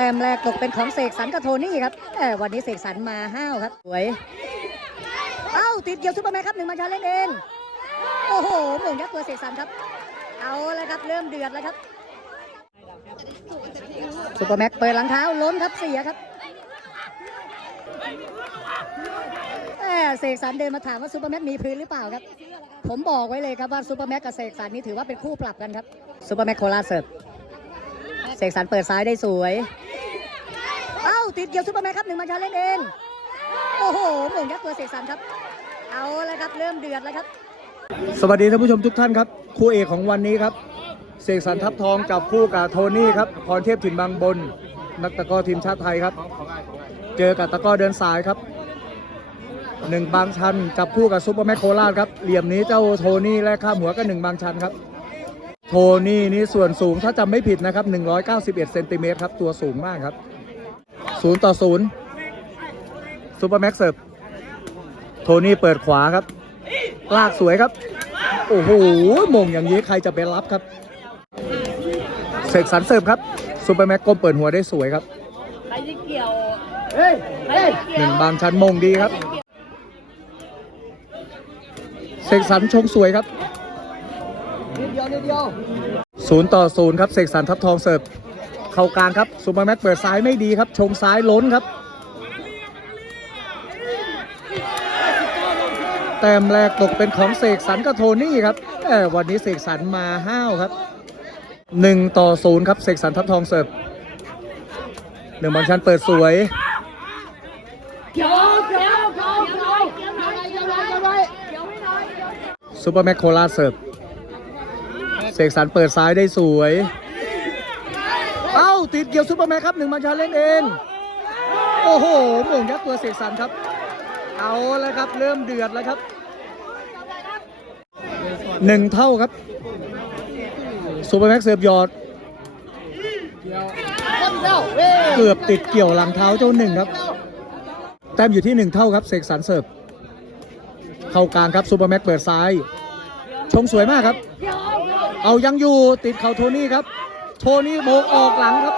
ต้มแรกตกเป็นของเสกสรรกับโทนี่ครับแต่วันนี้เสกสรรมาห้าวครับสวยเอ้าติดเกี่ยวซุปเปอร์แมนครับหนึ่งมาชาเล่นเองโอ้โหหม่งยักษ์ตัวเสกสรรครับ เอาแล้วครับเริ่มเดือดแล้วครับซุปเปอร์แม็กเปิดหลังเท้าล้มครับเสียครับเสกสรรเดินมาถามว่าซุปเปอร์แม็กมีพื้นหรือเปล่าครับ ผมบอกไว้เลยครับว่าซุปเปอร์แม็กกับเสกสรรนี่ถือว่าเป็นคู่ปรับกันครับซุปเปอร์แม็กโคราเสิร์ฟ เสกสรรเปิดซ้ายได้สวย เอ้าติดเกี่ยวซุปเปอร์แม็กครับหนึ่งมาชาเล่นเอง โอ้โหหม่งยักษ์ตัวเสกสรรครับ เอาแล้วครับเริ่มเดือดแล้วครับ สวัสดีท่านผู้ชมทุกท่านครับ คู่เอกของวันนี้ครับ เสกสรรทัพทองจับคู่กับโทนี่ครับพรเทพถิ่นบางบน นักตะกร้อทีมชาติไทยครับ เจอกับตะกร้อเดินสายครับหนึ่งบางชันจับคู่กับซุปเปอร์แมคโคราชครับเหลี่ยมนี้เจ้าโทนี่และข้ามหัวก็หนึ่งบางชันครับ โทนี่นี่ส่วนสูงถ้าจำไม่ผิดนะครับ 191เซนติเมตรครับ ตัวสูงมากครับศูนย์ต่อศูนย์ซุปเปอร์แม็กเสิร์ฟโทนี่เปิดขวาครับ ลากสวยครับ โอ้โหมงอย่างนี้ใครจะไปรับครับ เสกสรรเสิร์ฟครับซูเปอร์แม็กก้มเปิดหัวได้สวยครับใครจะเกี่ยวหนึ่งบางชั้นมงดีครับ เสกสรรชงสวยครับ ศูนย์ต่อศูนย์ครับเสกสรรทับทองเสิร์ฟเข้ากลางครับซูเปอร์แม็กเปิดซ้ายไม่ดีครับ ชงซ้ายล้นครับ แต้มแรกตกเป็นของเสกสรรกับโทนี่ครับเออวันนี้เสกสรรมาห้าวครับหนึ่งต่อศูนย์ครับเสกสรรทับทองเสิร์ฟหนึ่งบอลชันเปิดสวยเกี่ยวเกี่ยวเกี่ยวเกี่ยวเกี่ยวหน่อยเกี่ยวหน่อยเกี่ยวหน่อยเกี่ยวไม่หน่อยเกี่ยวซูเปอร์แมคโคราชเสิร์ฟเสกสรรเปิดซ้ายได้สวย เอ้า ติดเกี่ยวซูเปอร์แมคครับหนึ่งมาชาเล่นเอง โอ้โหหม่งยักษ์ตัวเสกสรรครับ เอาแล้วครับ เริ่มเดือดแล้วครับหนึ่งเท่าครับซูเปอร์แม็กเสิร์ฟยอด เกือบติดเกี่ยวหลังเท้าเจ้าหนึ่งครับ แต้มอยู่ที่หนึ่งเท่าครับเสกสรรเสิร์ฟเข้ากลางครับซูเปอร์แม็กเปิดซ้าย ชงสวยมากครับ เอายังอยู่ติดเข่าโทนี่ครับ โทนี่โบกออกหลังครับ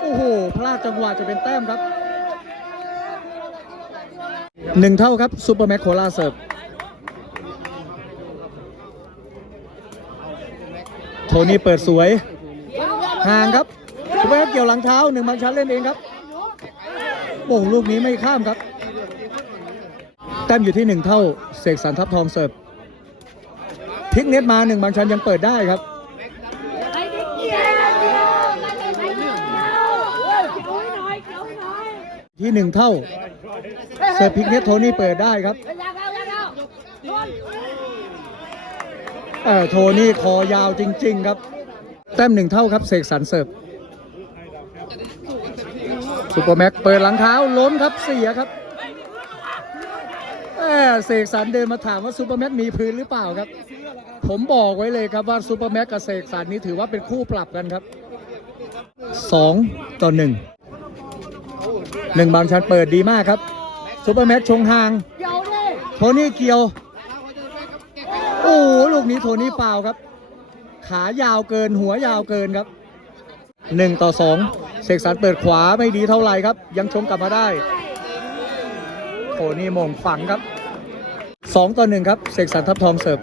โอ้โห พลาดจังหวะจะเป็นแต้มครับหนึ่งเท่าครับซูเปอร์แม็กโคลาเสิร์ฟโทนี่เปิดสวย ห่างครับซูเปอร์แม็กเกี่ยวหลังเท้าหนึ่งบางชั้นเล่นเองครับโป่งลูกนี้ไม่ข้ามครับ แต้มอยู่ที่หนึ่งเท่า เสกสรรทับทองเสิร์ฟ พลิกเน็ตมาหนึ่งบางชันยังเปิดได้ครับ ที่หนึ่งเท่าเสิร์ฟพลิกเน็ตโทนี่เปิดได้ครับเออโทนี่คอยาวจริง ๆ ครับ แต้มหนึ่งเท่าครับเสกสรรเสิร์ฟซูเปอร์แม็กเปิดหลังเท้าล้มครับเสียครับเออเสกสรรเดินมาถามว่าซูเปอร์แม็กมีพื้นหรือเปล่าครับ ผมบอกไว้เลยครับว่าซูเปอร์แม็กกับเสกสรรนี้ถือว่าเป็นคู่ปรับกันครับสองต่อหนึ่งหนึ่งบางชันเปิดดีมากครับซูเปอร์แม็กชงห่างโทนี่เกียว โอ้ลูกนี้โทนี่เปล่าครับ ขายาวเกินหัวยาวเกินครับหนึ่งต่อสองเสกสรรเปิดขวาไม่ดีเท่าไหร่ครับ ยังชงกลับมาได้โทนี่มงฝังครับสองต่อหนึ่งครับเสกสรรทับทองเสิร์ฟ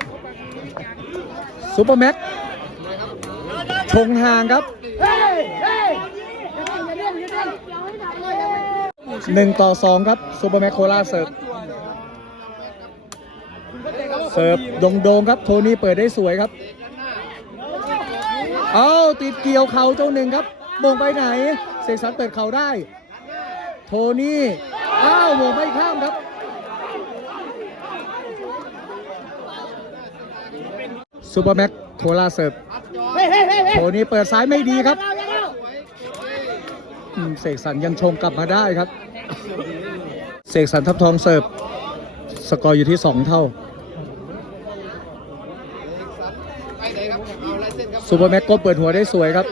ซูเปอร์แม็กชงห่างครับหนึ่งต่อสองครับซูเปอร์แม็กโคราเสิร์ฟเสิร์ฟโด่งครับ โทนี่เปิดได้สวยครับ เอาติดเกี่ยวเข่าเจ้าหนึ่งครับมงไปไหน เสกสรรเปิดเข่าได้ โทนี่อ้าวมงไม่ข้ามครับ ซูเปอร์แม็กโคราชเสิร์ฟเฮ้ยเฮ้ยเฮ้ยเฮ้ยโทนี่เปิดซ้ายไม่ดีครับยาวอืมเสกสรรยังชงกลับมาได้ครับ เสกสรรทับทองเสิร์ฟสกอร์อยู่ที่ 2 เท่าซูเปอร์แม็กก็เปิดหัวได้สวยครับ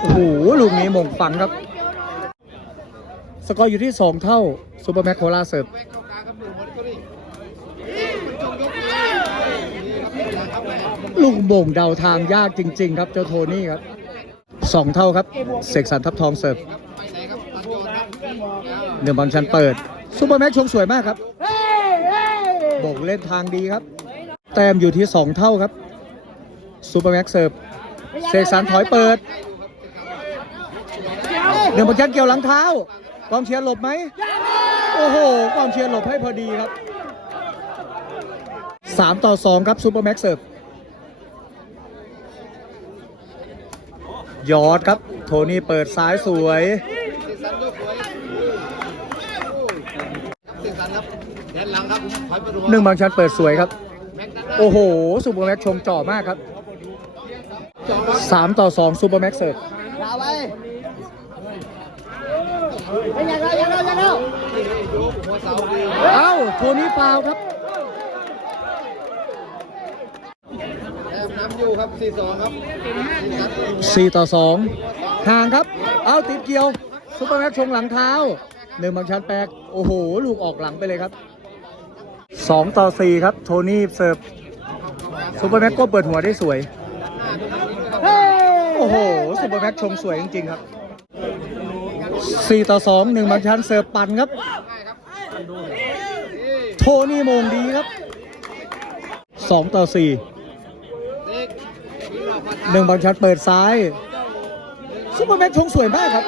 โอ้โหลูกนี้มงฝังครับ สกอร์อยู่ที่ 2 เท่าซูเปอร์แม็กโคลาเสิร์ฟ ลูกโบ่งเดาทางยากจริง ๆ ครับเจ้าโทนี่ครับสองเท่าครับ เสกสรรทับทองเสิร์ฟหนึ่งบางชันเปิดซูเปอร์แม็กชงสวยมากครับโบกเล่นทางดีครับ แต้มอยู่ที่สองเท่าครับซูเปอร์แม็กเสิร์ฟเสกสรรถอยเปิดหนึ่งบางชันเกี่ยวหลังเท้ากองเชียร์หลบไหมโอ้โหกองเชียร์หลบให้พอดีครับสามต่อสองครับซูเปอร์แม็กเสิร์ฟ ยอดครับ โทนี่เปิดซ้ายสวยหนึ่งบางชันเปิดสวยครับ โอ้โหซูเปอร์แม็กชงจ่อมากครับสามต่อสองซูเปอร์แม็กเสิร์ฟเอาไว้ไปอย่าเราอย่าเราอย่าเราเอ้าโทนี่ฟาวครับ น้ำอยู่ครับ4-2ครับสี่ต่อสองห่างครับ เอ้าติดเกี่ยวซูเปอร์แม็กชงหลังเท้าหนึ่งบางชันแปลกโอ้โห ลูกออกหลังไปเลยครับสองต่อสี่ครับ โทนี่เสิร์ฟซูเปอร์แม็กก็เปิดหัวได้สวย โอ้โหซูเปอร์แม็กชงสวยจริงๆครับสี่ต่อสองหนึ่งบางชันเสิร์ฟปั่นครับ โทนี่มงดีครับสองต่อสี่ หนึ่งบางชันเปิดซ้ายซูเปอร์แม็กชงสวยมากครับ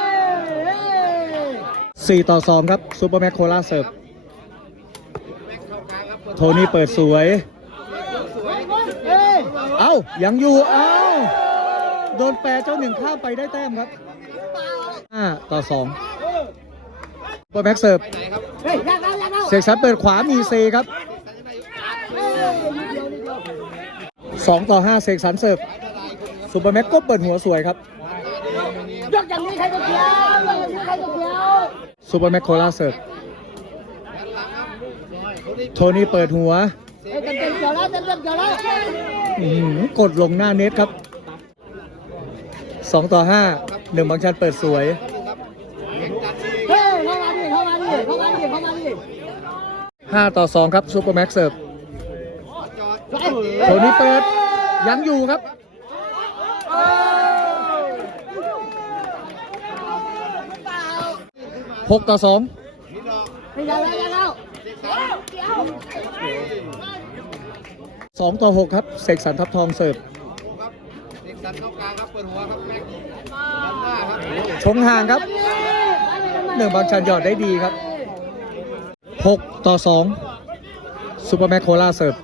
สี่ต่อสองครับซูเปอร์แม็กโคลาเสิร์ฟโทนี่เปิดสวย เอ้า ยังอยู่ เอ้า โดนแปรเจ้าหนึ่งข้ามไปได้แต้มครับห้าต่อสองเปิดแบ็กเสิร์ฟเฮ้ยอย่าเราอย่าเราเสกสรรเปิดขวามีเซครับสองต่อห้าเสกสรรเสิร์ฟ ซูเปอร์แม็กก็เปิดหัวสวยครับยกอย่างนี้ใครจะเกี่ยวยกอย่างนี้ใครจะเกี่ยวซูเปอร์แม็กโคลาเสิร์ฟโทนี่เปิดหัวเฮ้ยเต็มเต็มเกี่ยวแล้วเต็มเต็มเกี่ยวแล้วอื้อหือกดลงหน้าเน็ตครับสองต่อห้าหนึ่งบางชันเปิดสวยเฮ้ยเข้ามาดิเข้ามาดิเข้ามาดิเข้ามาดิห้าต่อสองครับซูเปอร์แม็กเสิร์ฟโทนี่เปิดยังอยู่ครับ หกต่อสองเฮ้ยอย่าเราอย่าเราสองต่อหกครับ เสกสรรทับทองเสิร์ฟเด็กสันเข้ากลางครับเปิดหัวครับแม็กด้านหน้าครับชงห่างครับหนึ่งบางชันหยอดได้ดีครับหกต่อสองซูเปอร์แมคโคลาเสิร์ฟ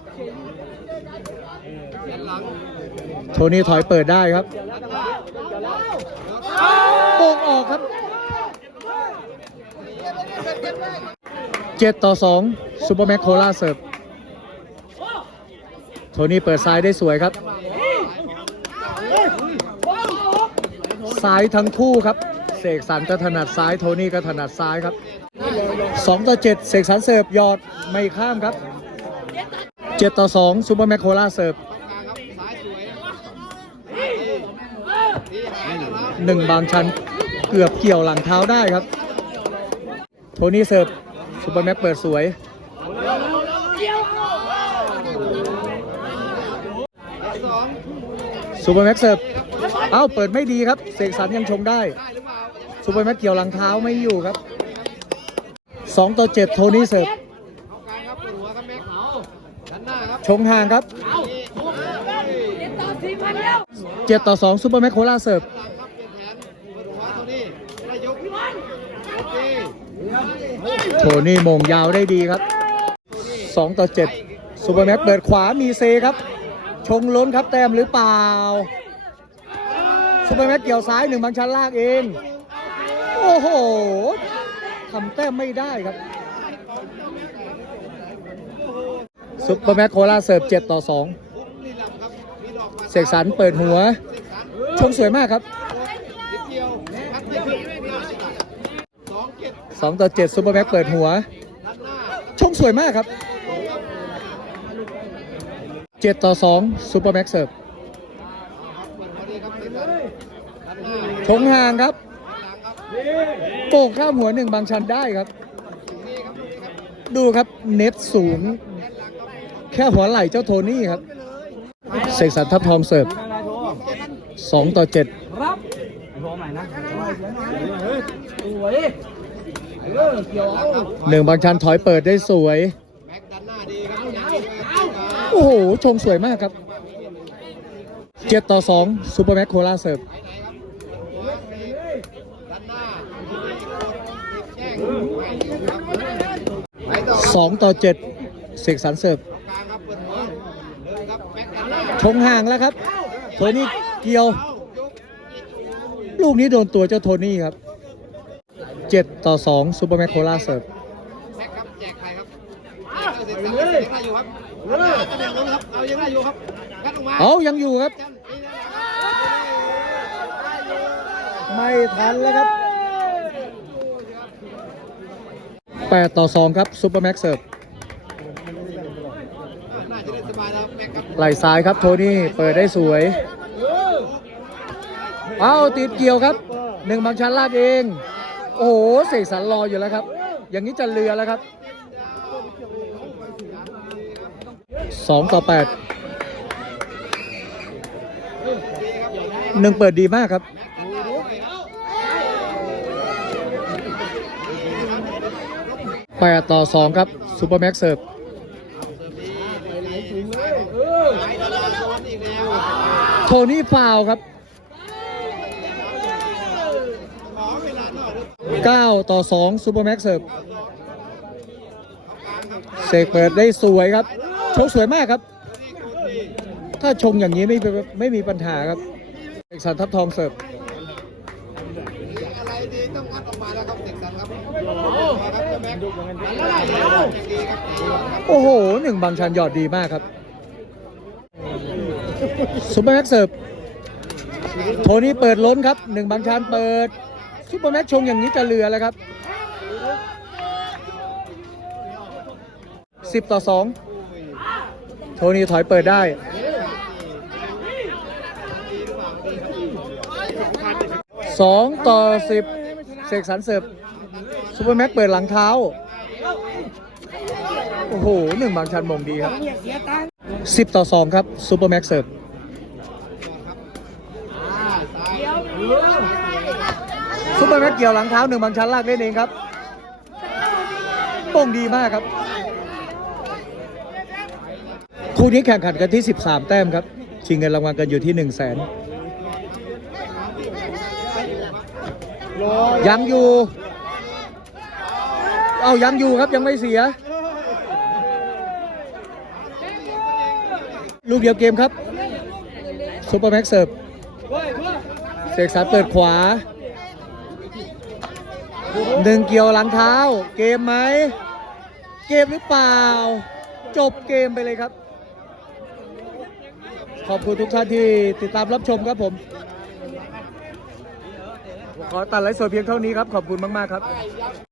โทนี่ถอยเปิดได้ครับโป่งออกครับ เจ็ดต่อสองซูเปอร์แมคโคลาเสิร์ฟโทนี่เปิดซ้ายได้สวยครับ ซ้ายทั้งคู่ครับ เสกสรรก็ถนัดซ้ายโทนี่ก็ถนัดซ้ายครับ 2 ต่อ 7 เสกสรรเสิร์ฟยอดไม่ข้ามครับ 7 ต่อ 2 ซูเปอร์แมคโคลาเสิร์ฟหนึ่งบางชันเกือบเกี่ยวหลังเท้าได้ครับ โทนี่เสิร์ฟ ซูเปอร์แม็กเปิดสวย ซูเปอร์แม็กเสิร์ฟเอ้าเปิดไม่ดีครับ เสกสรรยังชงได้ ซูเปอร์แม็กเกี่ยวหลังเท้าไม่อยู่ครับ 2 ต่อ 7 โทนี่เสิร์ฟเข้ากลางครับเปิดหัวครับแม็กด้านหน้าครับชงห่างครับ 7 ต่อ 2 ซูเปอร์แม็กโคลาเสิร์ฟ หลังครับ เปลี่ยนแผน เปิดหัวโทนี่ได้ยกโอเค โทนี่มงยาวได้ดีครับ 2 ต่อ 7 ซูเปอร์แม็กเปิดขวามีเซครับ ชงล้นครับแต้มหรือเปล่า ซูเปอร์แม็กเกี่ยวซ้ายหนึ่งบางชั้นลากเอง โอ้โหทำแต้มไม่ได้ครับ ซูเปอร์แม็กโคลาเสิร์ฟ7ต่อ2นี่ลำครับมีดอกมาเสกสรรเปิดหัว ชงสวยมากครับ นิดเดียวพัดไม่ถึงไม่เดียวส สองต่อเจ็ดซูเปอร์แม็กเปิดหัว ชงสวยมากครับ7ต่อ2ซูเปอร์แม็กเสิร์ฟชงห่างครับโป่งข้ามหัวหนึ่งบางชันได้ครับ ดูครับเน็ตสูง แค่หัวไหล่เจ้าโทนี่ครับ เสกสรรทับทองเสิร์ฟ2ต่อ7หนึ่ หนึ่งบางชันถอยเปิดได้สวย โอ้โหชงสวยมากครับเจ็ดต่อสองซูเปอร์แม็กโคลาเสิร์ฟสองต่อเจ็ดเสกสรรเสิร์ฟกลางครับเปิดหัวเดินครับแม็กดันหน้าชงห่างแล้วครับ โทนี่เกี่ยว ลูกนี้โดนตัวเจ้าโทนี่ครับ เจ็ดต่อสองซูเปอร์แม็กโคลาเสิร์ฟแม็กครับแจกใครครับแจกเสร็จแล้วยังได้อยู่ครับดันหน้าก็ยังรู้ครับเอายังได้อยู่ครับกัดออกมาเอายังอยู่ครับ จันนี่นะครับไม่ทันแล้วครับแปดต่อสองครับซูเปอร์แม็กเสิร์ฟน่าจะได้สบายแล้วแม็กครับไหล่ซ้ายครับโทนี่เปิดได้สวย เอาติดเกี่ยวครับหนึ่งบางชันลากเอง โอ้โหเสกสรรรออยู่แล้วครับ อย่างนี้จะเรือแล้วครับสองต่อแปดหนึ่งเปิดดีมากครับ แปดต่อสองครับซูเปอร์แม็กเสิร์ฟโทนี่ฟาวครับ 9 ต่อ 2 ซูเปอร์แม็กเสิร์ฟเสกเปิดได้สวยครับชกสวยมากครับ ถ้าชงอย่างนี้ไม่ไม่มีปัญหาครับเอกสันทับทองเสิร์ฟอะไรดีต้องงัดออกมาแล้วครับเด็กสันครับโอ้โหหนึ่งบางชันยอดดีมากครับซูเปอร์แม็กเสิร์ฟโทนี่เปิดล้นครับหนึ่งบางชันเปิด ซูเปอร์แม็กชงอย่างนี้จะเรือแล้วครับสิบต่อสองโทนี่ถอยเปิดได้ สองต่อสิบเสกสรรเสิร์ฟซูเปอร์แม็กเปิดหลังเท้า โอ้โหหนึ่งบางชันมงดีครับสิบต่อสองครับซูเปอร์แม็กเสิร์ฟ ซูเปอร์แม็กเกี่ยวหลังเท้าหนึ่งบางชั้นลากเล่นเองครับโป่งดีมากครับ คู่นี้แข่งขันกันที่ 13 แต้มครับ ชิงเงินรางวัลกันอยู่ที่ 1 0 0 0 0แสนยังอยู่ เอายังอยู่ครับยังไม่เสีย ลูกเดียวเกมครับซูเปอร์แม็กเสิร์ฟเสกสรรเปิดขวา หนึ่งเกี่ยวหลังเท้า เกมไหม เกมหรือเปล่า จบเกมไปเลยครับ ขอบคุณทุกท่านที่ติดตามรับชมครับผม ขอตัดไลฟ์สดเพียงเท่านี้ครับ ขอบคุณมาก ๆ ครับ